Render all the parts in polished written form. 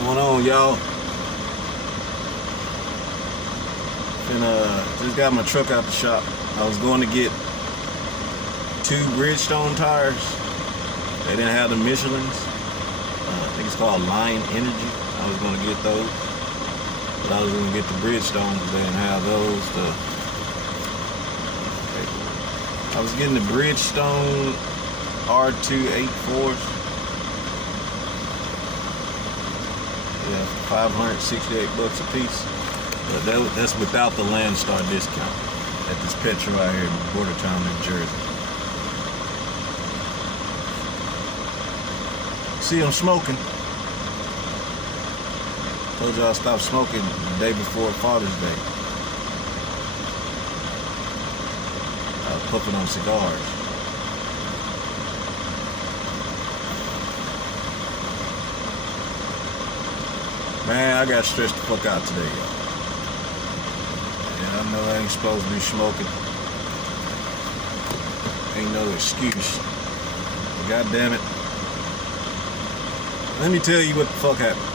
Going on, y'all? Just got my truck out the shop. I was going to get 2 Bridgestone tires. They didn't have the Michelins. I think it's called Line Energy. I was going to get those, but I was going to get the Bridgestone because they didn't have those. I was getting the Bridgestone R284s. Yeah, $568 a piece. But that's without the Landstar discount at this Petro out here in Bordertown, New Jersey. See, I'm smoking. Told y'all I stopped smoking the day before Father's Day. I was puffing on cigars. Man, I got stressed the fuck out today, y'all. I know I ain't supposed to be smoking. Ain't no excuse. But God damn it. Let me tell you what the fuck happened.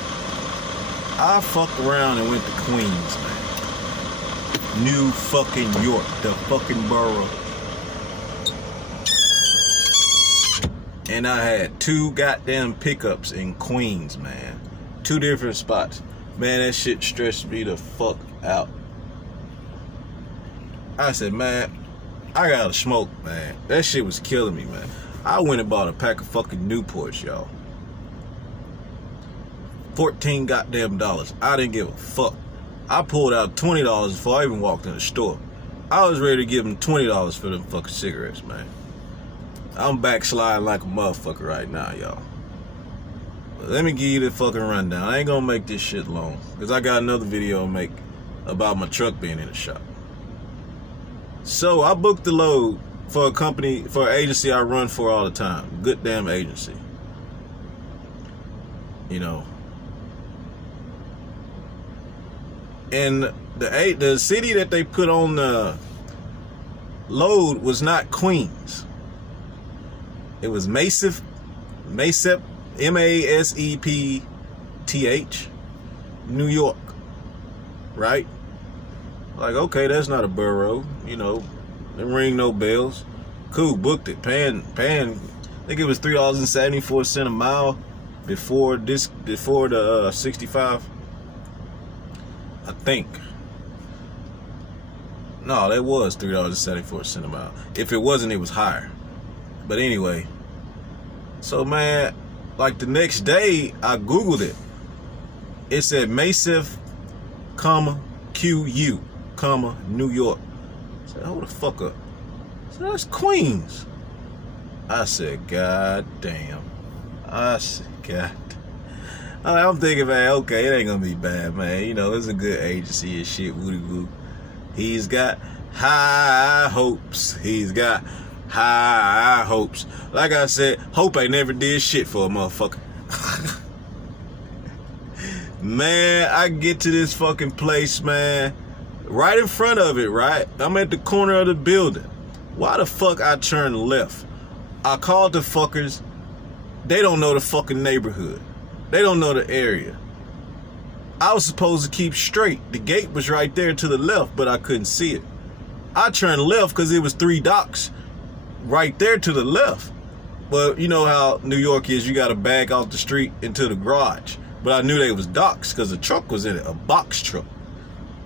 I fucked around and went to Queens, man. New fucking York, the fucking borough. And I had 2 goddamn pickups in Queens, man. 2 different spots. Man, that shit stressed me the fuck out. I said, man, I gotta smoke, man. That shit was killing me, man. I went and bought a pack of fucking Newports, y'all. 14 goddamn dollars. I didn't give a fuck. I pulled out $20 before I even walked in the store. I was ready to give them $20 for them fucking cigarettes, man. I'm backsliding like a motherfucker right now, y'all. But let me give you the fucking rundown. I ain't gonna make this shit long, because I got another video to make about my truck being in the shop. So I booked the load for a company, for an agency I run for all the time. Good damn agency. You know. And the city that they put on the load was not Queens. It was Masepth, M-A-S-E-P-T-H, New York. Right? Like, okay, that's not a borough, you know, didn't ring no bells. Cool, booked it, paying, I think it was $3.74 a mile before the 65. I think. No, that was $3.74 a mile. If it wasn't, it was higher. But anyway, so man, like the next day, I Googled it. It said Masepth, QU. New York. I said, hold the fuck up. So that's Queens. I said, God damn. I said, God. I'm thinking, man, okay, it ain't gonna be bad, man. You know, it's a good agency and shit, woody woo. He's got high hopes. He's got high hopes. Like I said, hope I never did shit for a motherfucker. Man, I get to this fucking place, man. Right in front of it, right? I'm at the corner of the building. Why the fuck I turned left? I called the fuckers. They don't know the fucking neighborhood. They don't know the area. I was supposed to keep straight. The gate was right there to the left, but I couldn't see it. I turned left because it was 3 docks right there to the left. But you know how New York is, you got to back off the street into the garage. But I knew they was docks because the truck was in it, a box truck.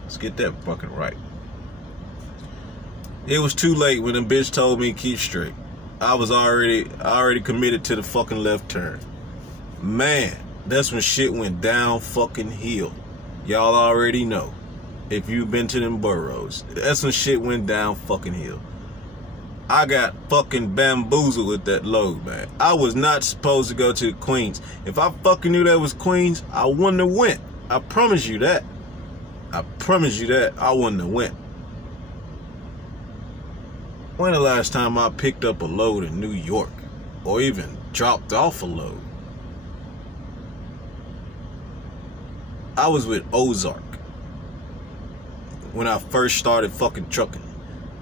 Let's get that fucking right. It was too late when the bitch told me keep straight. I already committed to the fucking left turn. Man, that's when shit went down fucking hill. Y'all already know. If you've been to them boroughs, that's when shit went down fucking hill. I got fucking bamboozled with that load, man. I was not supposed to go to Queens. If I fucking knew that was Queens, I wouldn't have went. I promise you that. I promise you that I wouldn't have went. When the last time I picked up a load in New York, or even dropped off a load? I was with Ozark when I first started fucking trucking,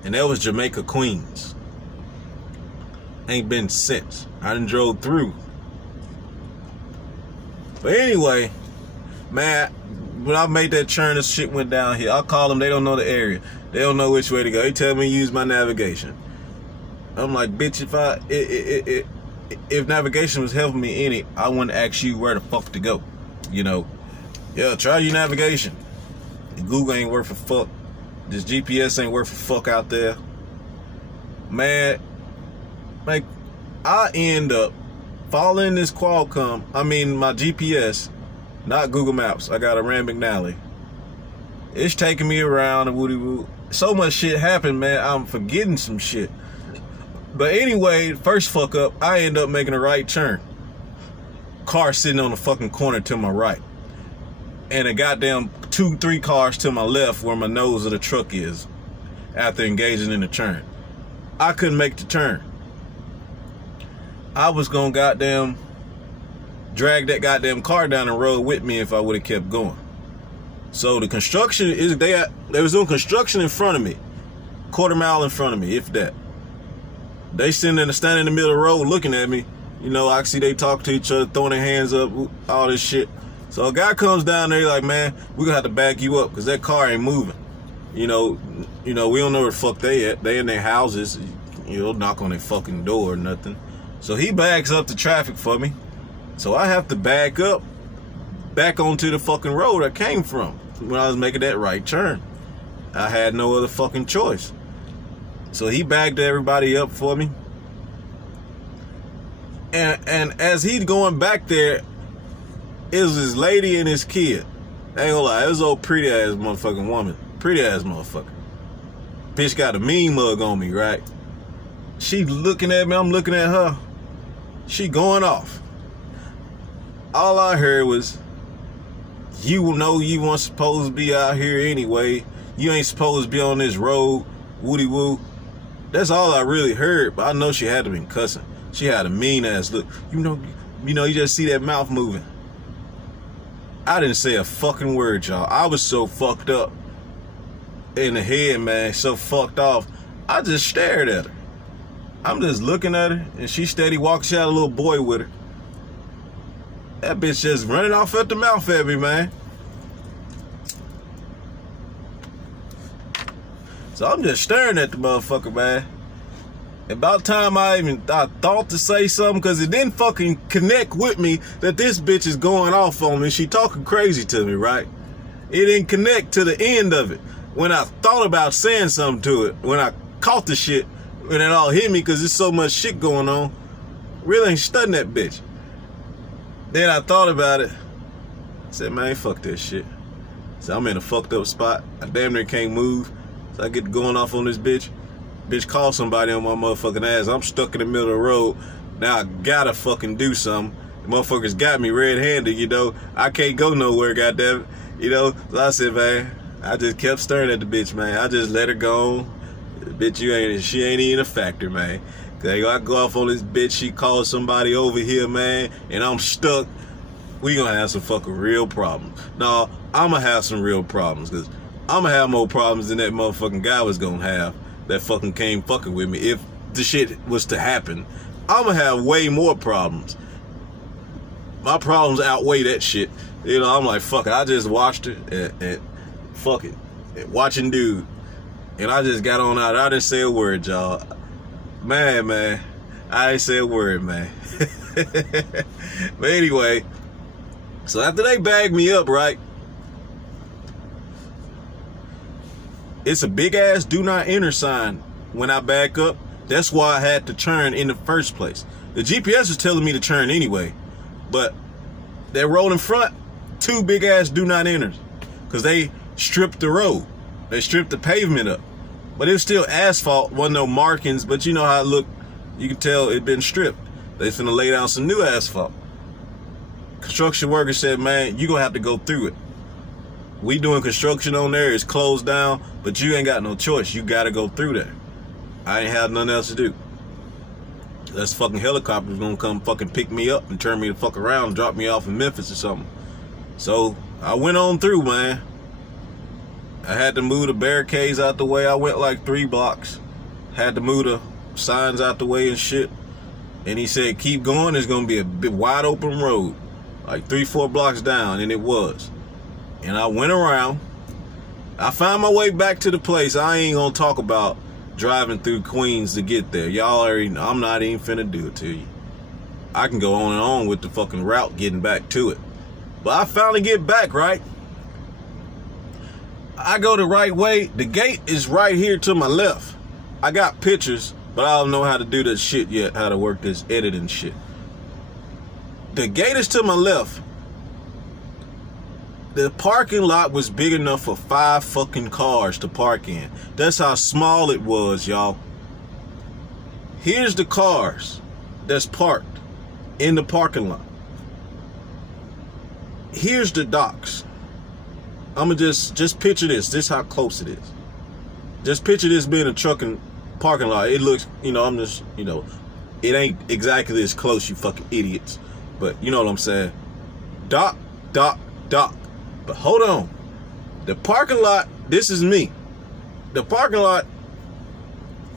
and that was Jamaica, Queens. Ain't been since. I done drove through. But anyway, Man, when I made that turn, this shit went downhill. I call them, they don't know the area. They don't know which way to go. They tell me to use my navigation. I'm like, bitch, if navigation was helping me any, I wouldn't ask you where the fuck to go. You know, yeah, try your navigation. Google ain't worth a fuck. This GPS ain't worth a fuck out there. Man, like, I end up following this Qualcomm, my GPS, not Google Maps. I got a Rand McNally. It's taking me around and woody woo. So much shit happened, man. I'm forgetting some shit. But anyway, first fuck up, I end up making a right turn. Car sitting on the fucking corner to my right. And a goddamn 2-3 cars to my left where my nose of the truck is after engaging in the turn. I couldn't make the turn. I was gonna goddamn drag that goddamn car down the road with me if I would have kept going. So the construction is, they was doing construction in front of me. Quarter mile in front of me, if that. They standing in the middle of the road looking at me. You know, I see they talk to each other, throwing their hands up, all this shit. So a guy comes down there like, man, we gonna have to back you up because that car ain't moving. You know, we don't know where the fuck they at. They in their houses, knock on their fucking door or nothing. So he backs up the traffic for me. So I have to back up, back onto the fucking road I came from when I was making that right turn. I had no other fucking choice. So he backed everybody up for me. And as he's going back there, it was his lady and his kid. I ain't gonna lie, it was old pretty ass motherfucking woman. Pretty ass motherfucker. Bitch got a mean mug on me, right? She looking at me, I'm looking at her. She going off. All I heard was, you know you weren't supposed to be out here anyway. You ain't supposed to be on this road, woody woo. That's all I really heard, but I know she had to been cussing. She had a mean ass look. You just see that mouth moving. I didn't say a fucking word, y'all. I was so fucked up in the head, man, so fucked off. I just stared at her. I'm just looking at her, and she steady walking. She had a little boy with her. That bitch just running off at the mouth at me, man. So I'm just staring at the motherfucker, man. About time I thought to say something, because it didn't fucking connect with me that this bitch is going off on me. She talking crazy to me, right? It didn't connect to the end of it. When I thought about saying something to it, when I caught the shit, when it all hit me, because there's so much shit going on, really ain't studying that bitch. Then I thought about it. I said, man, fuck that shit. So I'm in a fucked up spot. I damn near can't move. So I get going off on this bitch. Bitch call somebody on my motherfucking ass. I'm stuck in the middle of the road. Now I gotta fucking do something. The motherfuckers got me red-handed, I can't go nowhere, goddamn it. So I said, man, I just kept staring at the bitch, man. I just let her go on. Bitch, she ain't even a factor, man. Cause I go off on this bitch, she calls somebody over here, man, and I'm stuck. We gonna have some fucking real problems. No, I'ma have some real problems, cause I'ma have more problems than that motherfucking guy was gonna have that fucking came fucking with me. If the shit was to happen, I'ma have way more problems. My problems outweigh that shit. I'm like, fuck it. I just watched it and fuck it. And watching dude. And I just got on out. I didn't say a word, y'all. Man, I ain't say a word, man. But anyway, so after they bagged me up, right? It's a big ass do not enter sign when I back up. That's why I had to turn in the first place. The GPS was telling me to turn anyway, but that road in front, 2 big ass do not enters, because they stripped the road. They stripped the pavement up, but it was still asphalt. Wasn't no markings, but you know how it looked. You can tell it been stripped. They finna lay down some new asphalt. Construction worker said, man, you gonna have to go through it. We doing construction on there. It's closed down, but you ain't got no choice. You gotta go through there. I ain't have nothing else to do. This fucking helicopter's gonna come fucking pick me up and turn me the fuck around and drop me off in Memphis or something. So I went on through, man. I had to move the barricades out the way. I went like 3 blocks. Had to move the signs out the way and shit. And he said, keep going. It's gonna be a big wide open road. Like 3-4 blocks down, and it was. And I went around. I found my way back to the place. I ain't gonna talk about driving through Queens to get there. Y'all already know. I'm not even finna do it to you. I can go on and on with the fucking route getting back to it. But I finally get back, right? I go the right way. The gate is right here to my left. I got pictures, but I don't know how to do this shit yet, how to work this editing shit. The gate is to my left. The parking lot was big enough for 5 fucking cars to park in. That's how small it was, y'all. Here's the cars that's parked in the parking lot. Here's the docks. I'ma just picture this. This is how close it is. Just picture this being a trucking parking lot. It looks, I'm just, it ain't exactly as close, you fucking idiots. But you know what I'm saying. Dock, dock, dock. But hold on. The parking lot, this is me. The parking lot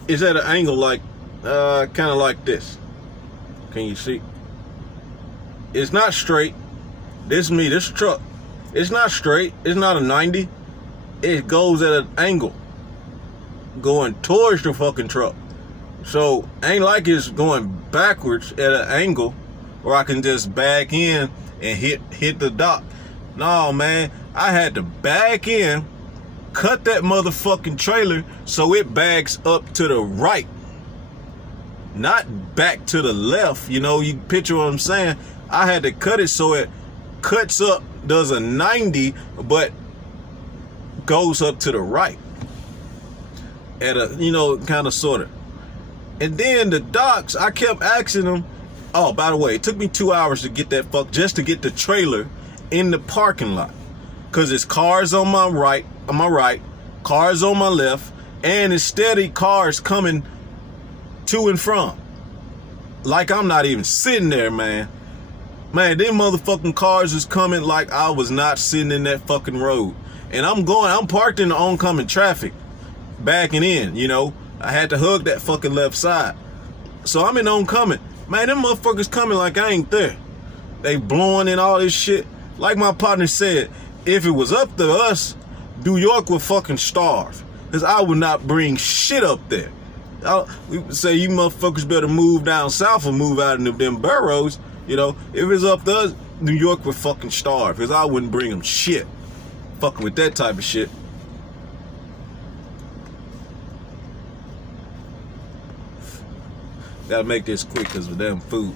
is at an angle like, kind of like this. Can you see? It's not straight. This is me, this truck. It's not straight. It's not a 90. It goes at an angle going towards the fucking truck. So ain't like it's going backwards at an angle where I can just back in and hit the dock. No, man. I had to back in, cut that motherfucking trailer so it backs up to the right. Not back to the left. You picture what I'm saying? I had to cut it so it cuts up, does a 90, but goes up to the right. At a, kind of, sort of. And then the docks, I kept asking them, oh, by the way, it took me 2 hours to get that just to get the trailer in the parking lot. Cause it's cars on my right, cars on my left, and it's steady cars coming to and from. Like I'm not even sitting there, man. Man, them motherfucking cars is coming like I was not sitting in that fucking road. And I'm parked in the oncoming traffic, backing in, I had to hug that fucking left side. So I'm in oncoming. Man, them motherfuckers coming like I ain't there. They blowing in all this shit. Like my partner said, if it was up to us, New York would fucking starve. Because I would not bring shit up there. We would say you motherfuckers better move down south or move out of them boroughs. If it's up to us, New York would fucking starve. Because I wouldn't bring them shit. Fucking with that type of shit. Gotta make this quick because of damn food.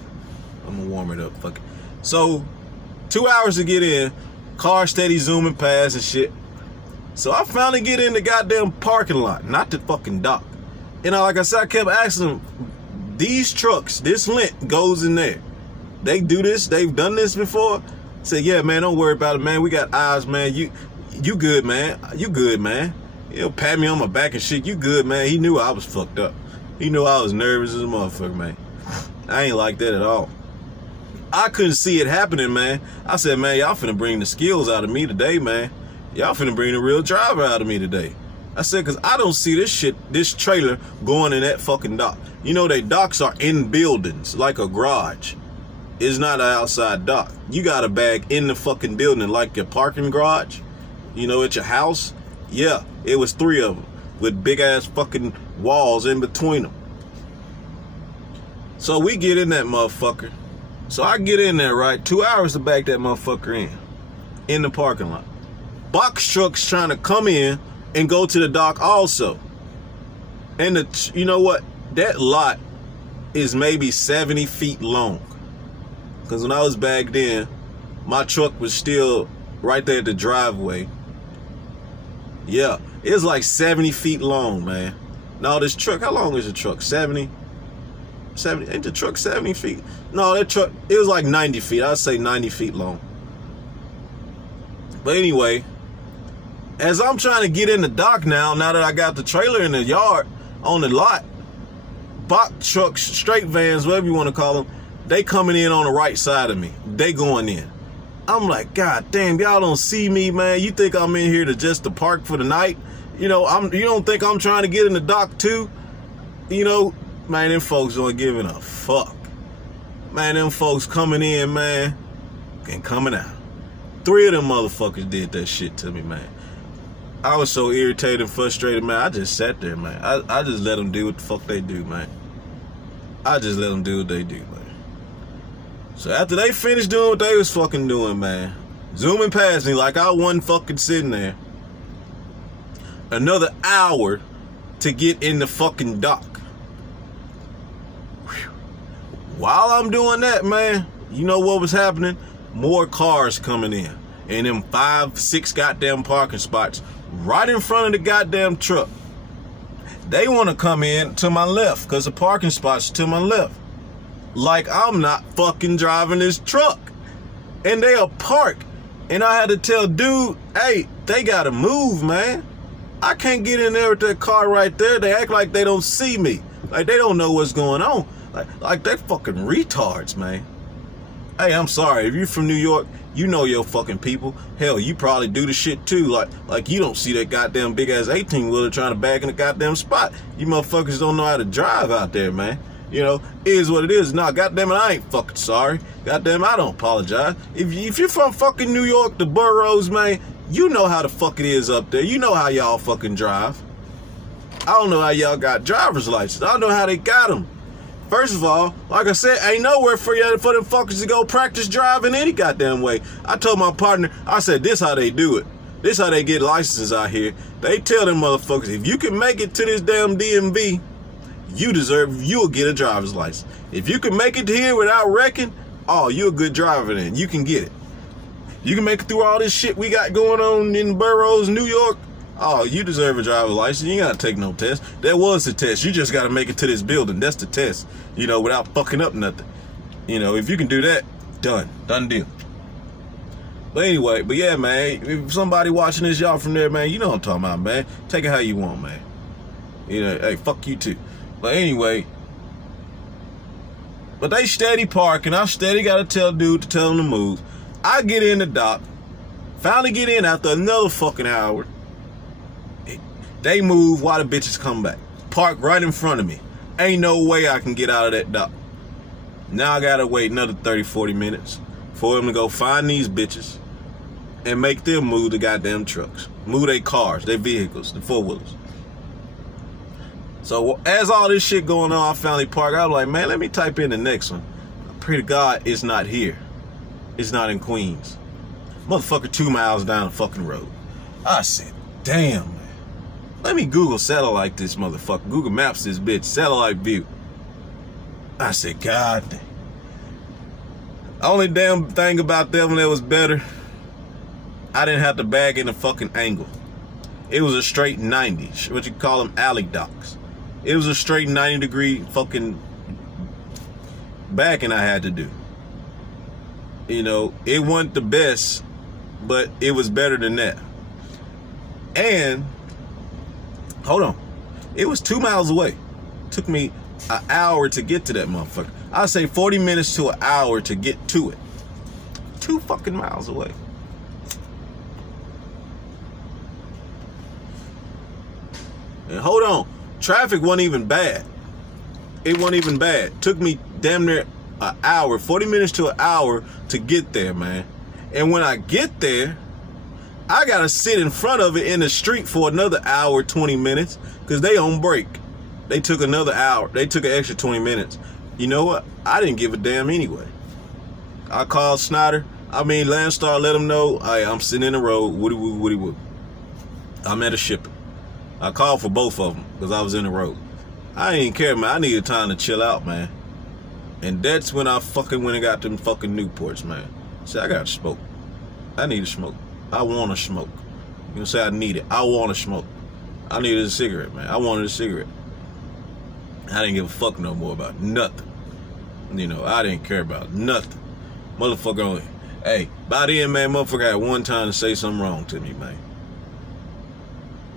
I'm gonna warm it up. Fuck it. So, 2 hours to get in. Car steady zooming past and shit. So I finally get in the goddamn parking lot, not the fucking dock. Like I said, I kept asking them, these trucks, this lint goes in there. They do this, they've done this before. I said, yeah, man, don't worry about it, man. We got eyes, man. You good, man. You good, man. Pat me on my back and shit. You good, man. He knew I was fucked up. He knew I was nervous as a motherfucker, man. I ain't like that at all. I couldn't see it happening, man. I said, man, y'all finna bring the skills out of me today, man. Y'all finna bring the real driver out of me today. I said, because I don't see this trailer going in that fucking dock. They docks are in buildings, like a garage. It's not an outside dock. You got a bag in the fucking building, like your parking garage. At your house. Yeah, it was 3 of them with big ass fucking walls in between them. So we get in that motherfucker. So I get in there, right? 2 hours to back that motherfucker in the parking lot. Box trucks trying to come in and go to the dock also. And you know what? That lot is maybe 70 feet long. Because when I was back then, my truck was still right there at the driveway. Yeah, it was like 70 feet long, man. Now this truck, how long is the truck? 70? Ain't the truck 70 feet? No, that truck, it was like 90 feet. I'd say 90 feet long. But anyway, as I'm trying to get in the dock now that I got the trailer in the yard, on the lot, box trucks, straight vans, whatever you want to call them, they coming in on the right side of me. They going in. I'm like, God damn, y'all don't see me, man. You think I'm in here to park for the night? You don't think I'm trying to get in the dock too? Man, them folks don't give a fuck. Man, them folks coming in, man, and coming out. 3 of them motherfuckers did that shit to me, man. I was so irritated and frustrated, man. I just sat there, man. I just let them do what the fuck they do, man. I just let them do what they do, man. So after they finished doing what they was fucking doing, man, zooming past me like I wasn't fucking sitting there. Another hour to get in the fucking dock. Whew. While I'm doing that, man, you know what was happening? More cars coming in. And them 5, 6 goddamn parking spots right in front of the goddamn truck. They want to come in to my left because the parking spot's to my left. Like I'm not fucking driving this truck. And they are parked. And I had to tell dude, hey, they gotta move, man. I can't get in there with that car right there. They act like they don't see me. Like they don't know what's going on. Like they fucking retards, man. Hey, I'm sorry. If you're from New York, you know your fucking people. Hell, you probably do the shit too. Like you don't see that goddamn big ass 18-wheeler trying to back in the goddamn spot. You motherfuckers don't know how to drive out there, man. You know, it is what it is. Nah, goddamn it, I ain't fucking sorry. Goddamn, I don't apologize. If you're from fucking New York, the boroughs, man, you know how the fuck it is up there. You know how y'all fucking drive. I don't know how y'all got driver's licenses. I don't know how they got them. First of all, like I said, ain't nowhere for them fuckers to go practice driving any goddamn way. I told my partner, I said, this how they do it. This how they get licenses out here. They tell them motherfuckers, if you can make it to this damn DMV, you'll get a driver's license. If you can make it here without wrecking, oh, you're a good driver then. You can get it. You can make it through all this shit we got going on in boroughs, New York. Oh, you deserve a driver's license. You ain't gotta take no test. That was the test. You just gotta make it to this building. That's the test. You know, without fucking up nothing. You know, if you can do that, done. Done deal. But anyway, but yeah, man, if somebody watching this, y'all from there, man, you know what I'm talking about, man. Take it how you want, man. You know, hey, fuck you too. But anyway, but they steady parking. I steady gotta tell dude to tell him to move. I get in the dock. Finally get in after another fucking hour. They move while the bitches come back. Park right in front of me. Ain't no way I can get out of that dock. Now I gotta wait another 30, 40 minutes for them to go find these bitches and make them move the goddamn trucks. Move their cars, their vehicles, the four-wheelers. So as all this shit going on, I finally parked. I was like, man, let me type in the next one. I pray to God it's not here. It's not in Queens. Motherfucker 2 miles down the fucking road. I said, damn, man. Let me Google satellite this motherfucker. Google Maps this bitch. Satellite view. I said, God damn. Only damn thing about that one that was better, I didn't have to bag in a fucking angle. It was a straight 90. What you call them, alley docks. It was a straight 90-degree fucking backing I had to do. You know, it wasn't the best, but it was better than that. And, hold on, it was 2 miles away. Took me an hour to get to that motherfucker. I'd say 40 minutes to an hour to get to it. 2 fucking miles away. And hold on, traffic wasn't even bad. It wasn't even bad. Took me damn near an hour, 40 minutes to an hour to get there, man. And when I get there, I gotta sit in front of it in the street for another hour, 20 minutes, because they on break. They took another hour. They took an extra 20 minutes. You know what? I didn't give a damn anyway. I called Landstar, let them know, hey, I'm sitting in the road, woody. I'm at a shipper. I called for both of them because I was in the road. I ain't care, man. I needed time to chill out, man. And that's when I fucking went and got them fucking Newports, man. See, I got to smoke. I need to smoke. I want to smoke. You know, say I need it. I want to smoke. I needed a cigarette, man. I wanted a cigarette. I didn't give a fuck no more about nothing. You know, I didn't care about nothing. Motherfucker only. Hey, by then, man, motherfucker had one time to say something wrong to me, man.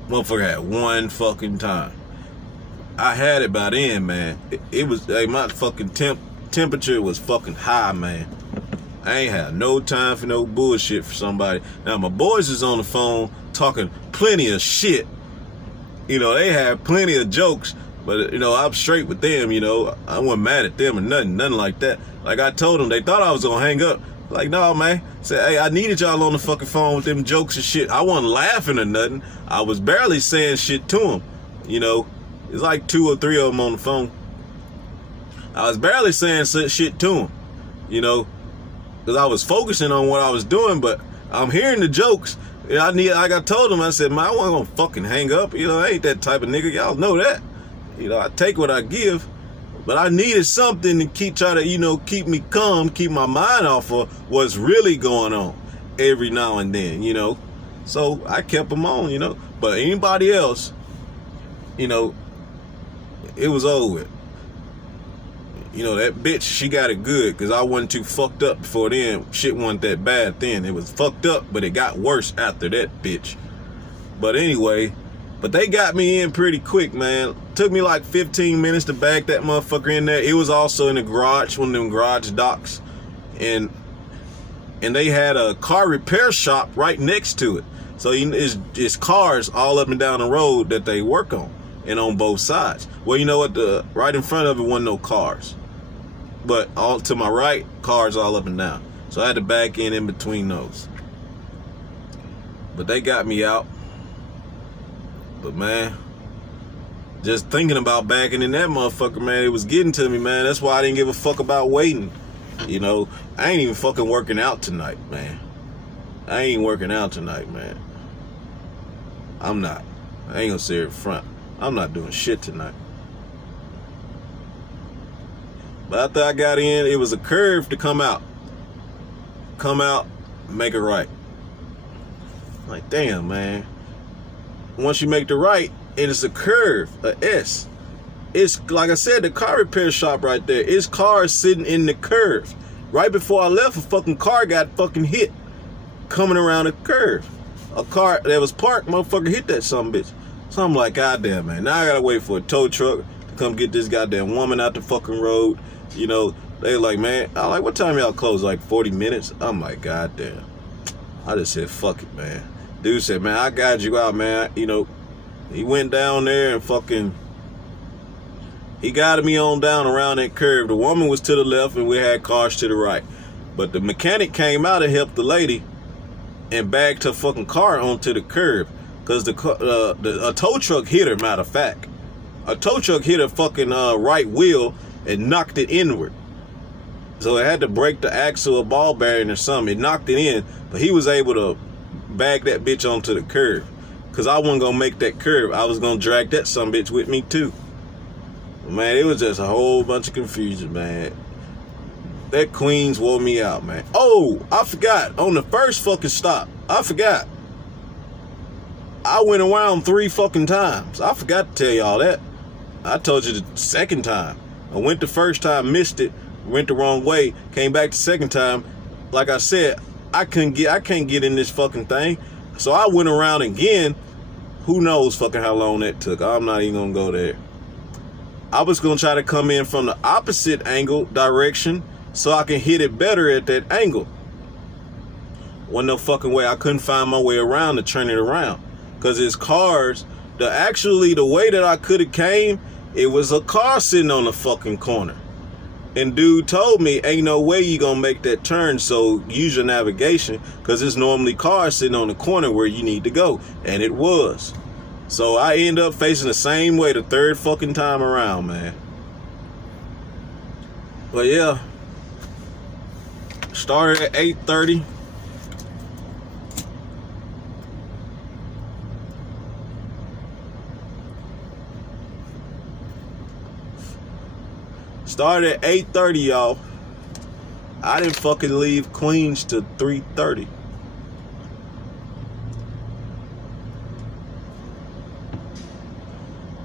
Motherfucker had one fucking time. I had it by then, man. It was, hey, my fucking temperature was fucking high, man. I ain't had no time for no bullshit for somebody. Now, my boys is on the phone talking plenty of shit. You know, they had plenty of jokes, but, you know, I'm straight with them, you know. I wasn't mad at them or nothing like that. Like I told them, they thought I was going to hang up, Like, no, man. Say, hey, I needed y'all on the fucking phone with them jokes and shit. I wasn't laughing or nothing. I was barely saying shit to them. You know, it's like 2 or 3 of them on the phone. I was barely saying shit to them, you know, because I was focusing on what I was doing, but I'm hearing the jokes. Like I told them, I said, man, I wasn't gonna fucking hang up. You know, I ain't that type of nigga. Y'all know that. You know, I take what I give. But I needed something to try to, you know, keep me calm, keep my mind off of what's really going on every now and then, you know. So I kept them on, you know. But anybody else, you know, it was over with. You know, that bitch, she got it good because I wasn't too fucked up before then. Shit wasn't that bad then. It was fucked up, but it got worse after that bitch. But anyway, but they got me in pretty quick, man. Took me like 15 minutes to bag that motherfucker in there. It was also in the garage, one of them garage docks. And they had a car repair shop right next to it. So it's cars all up and down the road that they work on and on both sides. Well, you know what? Right in front of it wasn't no cars. But all to my right, cars all up and down. So I had to back in between those. But they got me out. But man, just thinking about backing in that motherfucker, man, it was getting to me, man. That's why I didn't give a fuck about waiting. You know, I ain't even fucking working out tonight, man. I ain't working out tonight, man. I'm not. I ain't gonna say it in front. I'm not doing shit tonight. But after I got in, it was a curve to come out. Come out, make it right. Like, damn, man. Once you make the right, it is a curve, a S. It's, like I said, the car repair shop right there. It's cars sitting in the curve. Right before I left, a fucking car got fucking hit coming around the curve. A car that was parked, motherfucker hit that son of a bitch. So I'm like, goddamn, man. Now I gotta wait for a tow truck to come get this goddamn woman out the fucking road. You know, they like, man, I like, what time y'all close? Like 40 minutes? I'm like, goddamn. I just said, fuck it, man. Dude said, man, I got you out, man. You know, he went down there and fucking, he guided me on down around that curve. The woman was to the left and we had cars to the right. But the mechanic came out and helped the lady and bagged her fucking car onto the curb. Because a tow truck hit her, matter of fact. A tow truck hit her fucking right wheel and knocked it inward. So it had to break the axle or ball bearing or something. It knocked it in, but he was able to bag that bitch onto the curb. Because I wasn't going to make that curve. I was going to drag that son bitch with me too. Man, it was just a whole bunch of confusion, man. That Queens wore me out, man. Oh, I forgot. On the first fucking stop, I forgot. I went around 3 fucking times. I forgot to tell y'all that. I told you the second time. I went the first time, missed it, went the wrong way, came back the second time. Like I said, I can't get in this fucking thing. So I went around again. Who knows fucking how long that took. I'm not even gonna go there. I was gonna try to come in from the opposite angle direction so I can hit it better at that angle. Wasn't no fucking way. I couldn't find my way around to turn it around. Cause it's cars. The way that I could have came, it was a car sitting on the fucking corner. And dude told me, ain't no way you gonna make that turn, so use your navigation, cause it's normally cars sitting on the corner where you need to go. And it was. So I end up facing the same way the third fucking time around, man. But yeah. Started at 8:30. Started at 8:30, y'all. I didn't fucking leave Queens till 3:30.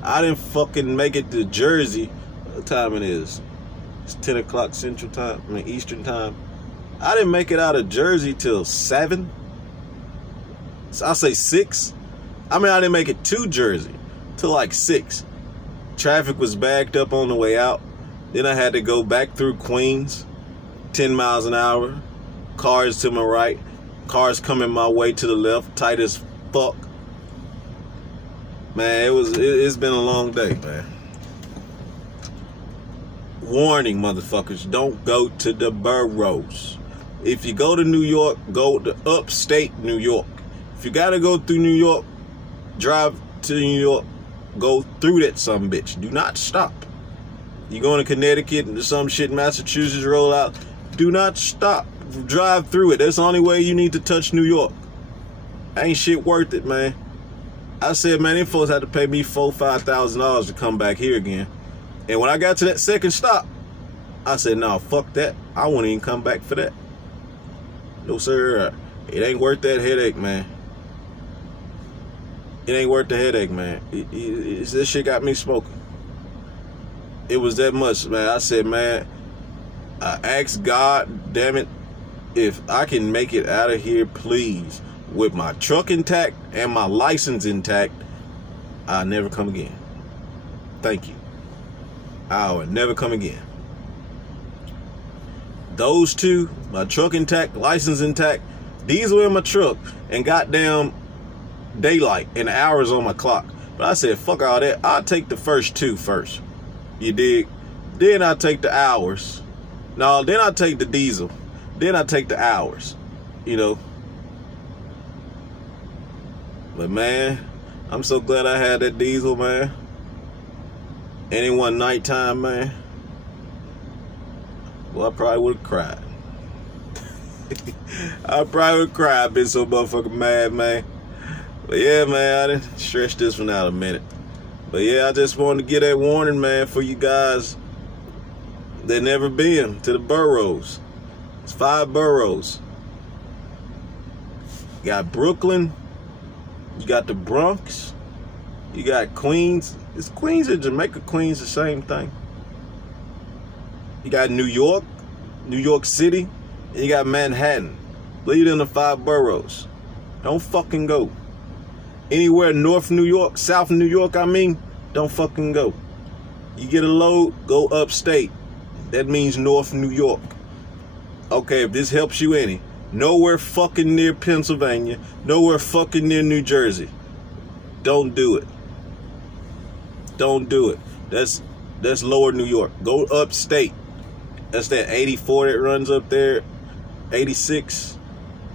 I didn't fucking make it to Jersey. What time it is? It's 10 o'clock Central Time, Eastern Time. I didn't make it out of Jersey till 7. So I'll say 6. I didn't make it to Jersey till like 6. Traffic was backed up on the way out. Then I had to go back through Queens, 10 miles an hour, cars to my right, cars coming my way to the left, tight as fuck. Man, it's been a long day, man. Warning, motherfuckers, don't go to the boroughs. If you go to New York, go to upstate New York. If you gotta go through New York, drive to New York, go through that some bitch. Do not stop. You going to Connecticut and some shit, Massachusetts roll out. Do not stop. Drive through it. That's the only way you need to touch New York. Ain't shit worth it, man. I said, man, them folks had to pay me $4,000-$5,000 to come back here again. And when I got to that second stop, I said, no, fuck that. I won't even come back for that. No, sir. It ain't worth that headache, man. It ain't worth the headache, man. This shit got me smoking. It was that much, man. I said, man, I asked God, damn it, if I can make it out of here, please, with my truck intact and my license intact, I'll never come again. Thank you. I will never come again. Those two, my truck intact, license intact, diesel in my truck, and goddamn daylight and hours on my clock. But I said, fuck all that. I'll take the first two first. You dig? Then I'll take the hours. No, then I'll take the diesel. Then I'll take the hours. You know? But man, I'm so glad I had that diesel, man. And it wasn't nighttime, man. Well, I probably would have cried. I probably would have cried. I've been so motherfucking mad, man. But yeah, man, I didn't stretch this one out a minute. But yeah, I just wanted to get that warning, man, for you guys that never been to the boroughs. It's 5 boroughs. You got Brooklyn. You got the Bronx. You got Queens. Is Queens or Jamaica Queens the same thing? You got New York, New York City, and you got Manhattan. Lead in the 5 boroughs. Don't fucking go. Anywhere North New York, South New York, don't fucking go. You get a load, go upstate. That means North New York. Okay, if this helps you any. Nowhere fucking near Pennsylvania. Nowhere fucking near New Jersey. Don't do it. Don't do it. That's lower New York. Go upstate. That's that 84 that runs up there. 86,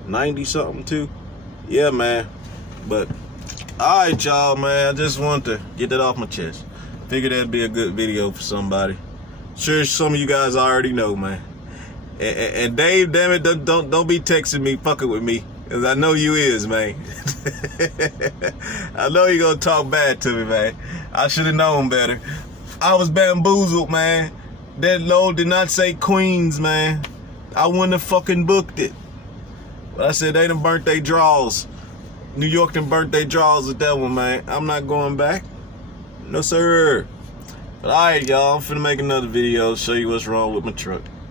90 something too. Yeah, man. But alright, y'all, man. I just wanted to get that off my chest. Figured that'd be a good video for somebody. Sure, some of you guys already know, man. And Dave, damn it, don't be texting me, fucking with me, cause I know you is, man. I know you gonna talk bad to me, man. I should have known better. I was bamboozled, man. That load did not say Queens, man. I wouldn't have fucking booked it. But I said they done burnt they draws. New York done burnt they draws with that one, man. I'm not going back. No, sir. But alright, y'all, I'm finna make another video, show you what's wrong with my truck.